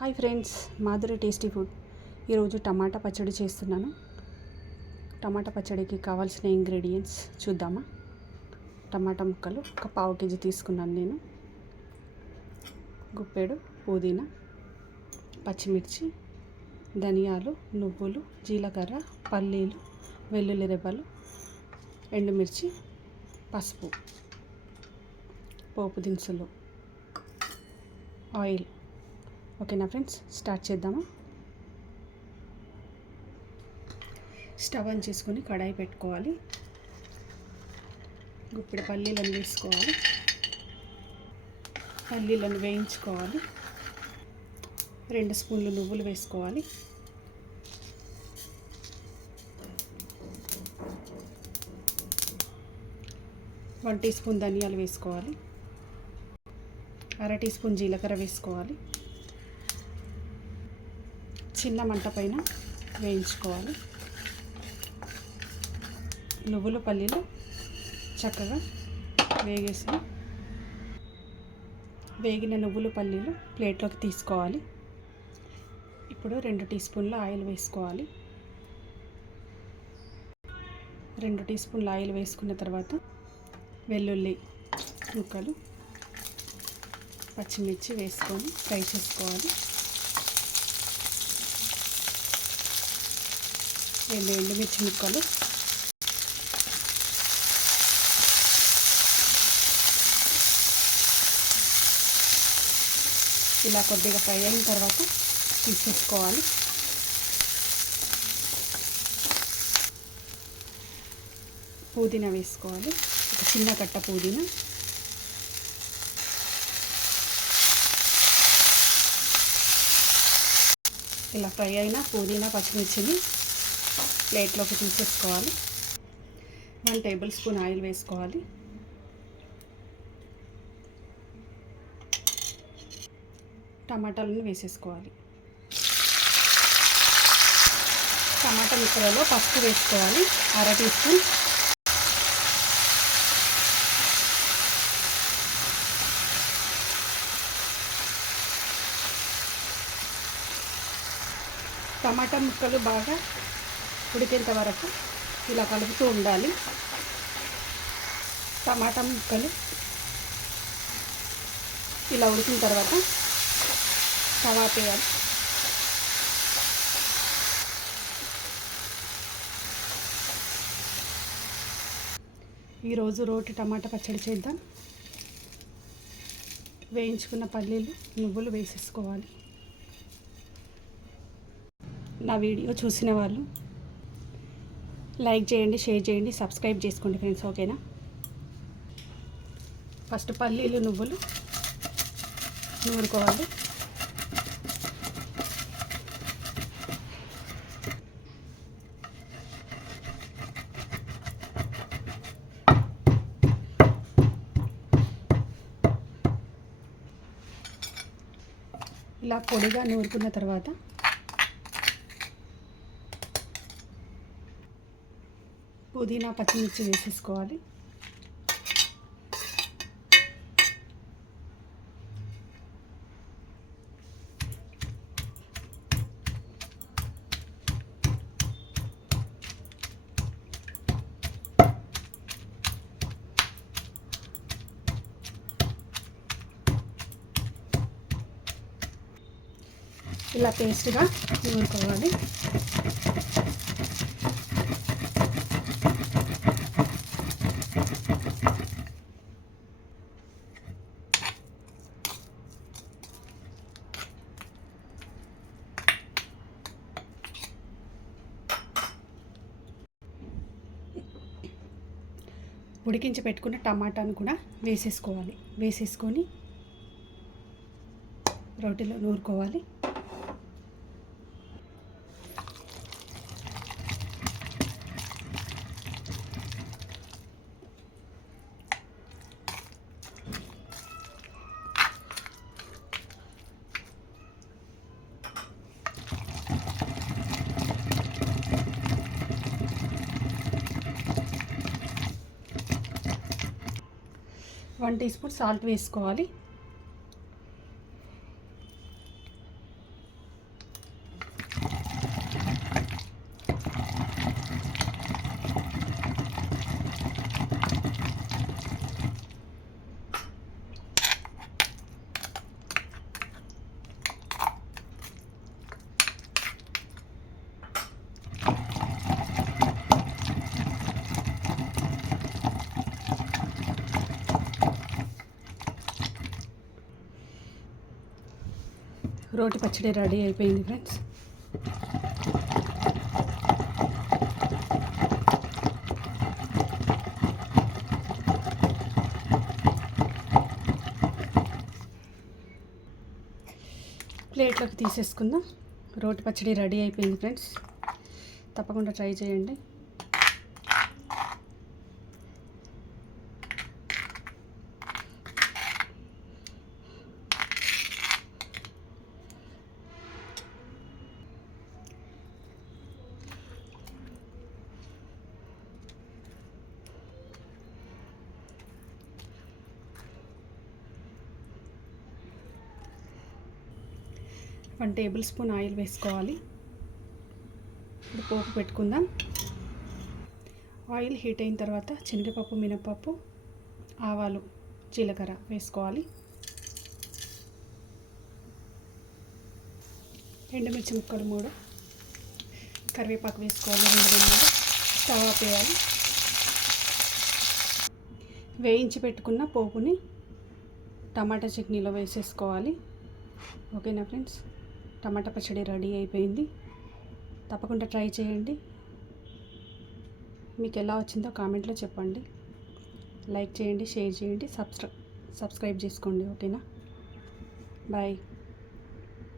Hi friends Madhuri tasty food. ఈరోజు టమాటా పచ్చడి చేస్తున్నాను. టమాటా పచ్చడికి కావాల్సిన ఇంగ్రీడియంట్స్ చూద్దామా? టమాటా ముక్కలు ఒక పావు కేజీ తీసుకున్నాను నేను. గుప్పెడు పుదీనా పచ్చిమిర్చి ధనియాలు నువ్వులు జీలకర్ర పల్లీలు వెల్లుల్లి రెబ్బలు ఎండుమిర్చి పసుపు పోపు దినుసులు ఆయిల్ ఓకేనా ఫ్రెండ్స్ స్టార్ట్ చేద్దామా? స్టవ్ ఆన్ చేసుకొని కడాయి పెట్టుకోవాలి. గుప్పిడి పల్లీలను తీసుకోవాలి పల్లీలను వేయించుకోవాలి. రెండు స్పూన్లు నువ్వులు వేసుకోవాలి. వన్ టీ స్పూన్ ధనియాలు వేసుకోవాలి. అర టీ స్పూన్ జీలకర్ర వేసుకోవాలి. చిన్న మంట పైన వేయించుకోవాలి. నువ్వుల పల్లీలు చక్కగా వేగేసి వేగిన నువ్వుల పల్లీలు ప్లేట్లోకి తీసుకోవాలి. ఇప్పుడు రెండు టీ స్పూన్ల ఆయిల్ వేసుకోవాలి. రెండు టీ స్పూన్ల ఆయిల్ వేసుకున్న తర్వాత వెల్లుల్లి ముక్కలు పచ్చిమిర్చి వేసుకొని ఫ్రై చేసుకోవాలి. రెండు ఎండుమిర్చి ముక్కలు. ఇలా కొద్దిగా ఫ్రై అయిన తర్వాత తీసేసుకోవాలి. పుదీనా వేసుకోవాలి. ఒక చిన్న కట్ట పుదీనా. ఇలా ఫ్రై అయిన పుదీనా పచ్చిమిర్చిని ప్లేట్లోకి తీసేసుకోవాలి. వన్ టేబుల్ స్పూన్ ఆయిల్ వేసుకోవాలి. టమాటాలను వేసేసుకోవాలి. టమాటా ముక్కలలో పసుపు వేసుకోవాలి. అర టీ స్పూన్. టమాటా ముక్కలు బాగా ఉడికేంత వరకు ఇలా కలుపుతూ ఉండాలి. టమాటా ముక్కలు ఇలా ఉడికిన తర్వాత వేయాలి. ఈరోజు రోటి టమాటా పచ్చడి చేద్దాం. వేయించుకున్న పల్లీలు నువ్వులు వేసేసుకోవాలి. నా వీడియో చూసిన వాళ్ళు లైక్ చేయండి షేర్ చేయండి సబ్స్క్రైబ్ చేసుకోండి ఫ్రెండ్స్ ఓకేనా? ఫస్ట్ పల్లీలు నువ్వులు నూరుకోవాలి. ఇలా పొడిగా నూరుకున్న తర్వాత పుదీనా పచ్చిమిర్చి వేసేసుకోవాలి. ఇలా పేస్ట్గా నూరుకోవాలి. ఉడికించి పెట్టుకున్న టమాటాను కూడా వేసేసుకోవాలి. వేసేసుకొని రోటిలో నూరుకోవాలి. వన్ టీ స్పూన్ సాల్ట్ వేసుకోవాలి. రోటి పచ్చడి రెడీ అయిపోయింది ఫ్రెండ్స్ ప్లేట్లోకి తీసేసుకుందాం. రోటి పచ్చడి రెడీ అయిపోయింది ఫ్రెండ్స్ తప్పకుండా ట్రై చేయండి. వన్ టేబుల్ స్పూన్ ఆయిల్ వేసుకోవాలి. ఇప్పుడు పోపు పెట్టుకుందాం. ఆయిల్ హీట్ అయిన తర్వాత శనగపప్పు మినపప్పు ఆవాలు జీలకర్ర వేసుకోవాలి. ఎండుమిర్చి ముక్కలు మూడు. కరివేపాకు వేసుకోవాలి రెండు రెండు స్టవ్ ఆపేయాలి వేయించి పెట్టుకున్న పోపుని టమాటా చట్నీలో వేసేసుకోవాలి. ఓకేనా ఫ్రెండ్స్? టమాటా పచ్చడి రెడీ అయిపోయింది. తప్పకుండా ట్రై చేయండి. మీకు ఎలా వచ్చిందో కామెంట్లో చెప్పండి. లైక్ చేయండి షేర్ చేయండి సబ్స్క్రై సబ్స్క్రైబ్ చేసుకోండి ఓకేనా? బాయ్.